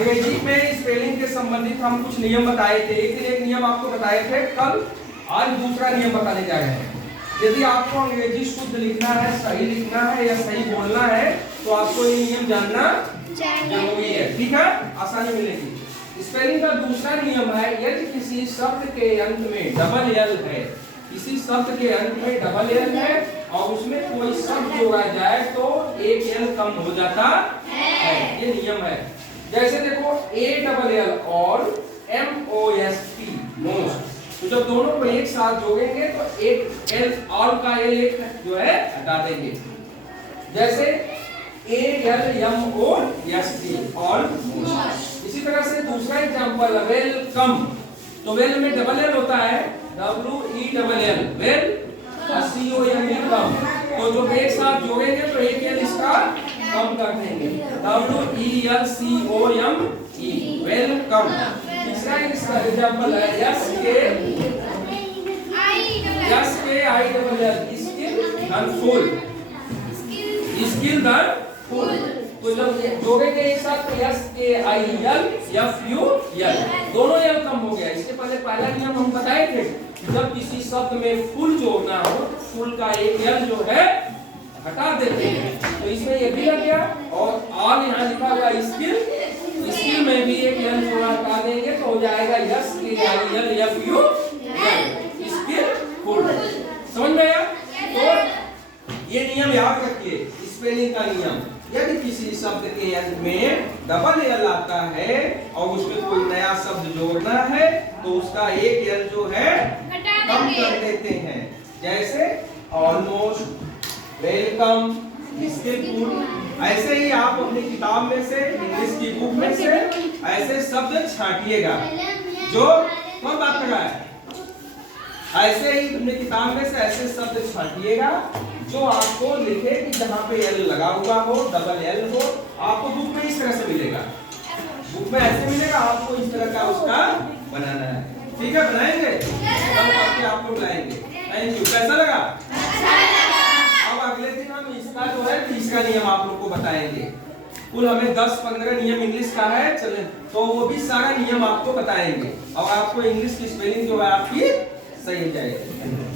अंग्रेजी में स्पेलिंग के संबंधित हम कुछ नियम बताए थे। एक दिन एक नियम आपको बताए थे, कल आज दूसरा नियम बताने जा रहे हैं। यदि आपको अंग्रेजी शुद्ध लिखना है, सही लिखना है या सही बोलना है तो आपको ये नियम जानना जरूरी है। ठीक है, आसानी मिलेगी। स्पेलिंग का दूसरा नियम है, यदि किसी शब्द के अंत में डबल एल है, किसी शब्द के अंत में डबल एल है और उसमें कोई शब्द जोड़ा जाए तो एक एल कम हो जाता है। ये नियम है। जैसे देखो ALL और MOST मोस्ट, तो जब दोनों को एक साथ जोड़ेंगे तो एक एल और का एल एक जो है हटा देंगे। जैसे ALMOST और मोस्ट। इसी तरह से दूसरा एग्जांपल वेलकम, तो वेल में डबल एल होता है, WELL वेल, COME कम, तो जो एक साथ जोड़ेंगे तो एक एल इसका कम कर देंगे, WELCOME वेलकम। तीसरा इसका एग्जांपल है SKILL full, skill the full, तो जब जोड़ेंगे एक साथ तो SKILL दोनों एल कम हो गया। इसके पहले पहला नियम हम बताए थे, जब किसी शब्द में फुल जोड़ना हो तो फुल का एक एल जो है हटा देते हैं, तो इसमें ये भी लग गया। और ऑल यहाँ लिखा हुआ स्किल, स्किल में भी एक एल जोड़ा हटा देंगे तो हो जाएगा SKILL स्किल फुल। समझ में आया? तो ये नियम याद रखिए, स्पेलिंग का नियम। यदि किसी शब्द के अंत में डबल एल आता है और उसमें कोई नया शब्द जोड़ना है तो उसका एक एल जो है कम कर देते हैं। जैसे ऑलमोस्ट, वेलकम, स्किलफुल। ऐसे ही आप अपनी किताब में से, इंग्लिश की बुक में से ऐसे शब्द छांटिएगा। जो कौन बात कर रहा है? ऐसे ही अपनी किताब में से ऐसे शब्द छांटिएगा जो आपको लिखे कि जहाँ पे एल लगा हुआ हो, डबल एल हो। आपको बुक में इस तरह से मिलेगा, बुक में ऐसे मिलेगा, आपको इस तरह का उसका बनाना है। ठीक है, बनाएंगे तब आप लोग लाएंगे। Thank you. कैसा लगा? अब अगले दिन हम इसका जो है तीसरा नियम आप लोग को बताएंगे। कुल हमें 10-15 नियम इंग्लिश का है, चले तो वो भी सारा नियम आपको बताएंगे और आपको इंग्लिश की स्पेलिंग जो है आपकी सही हो जाएगी।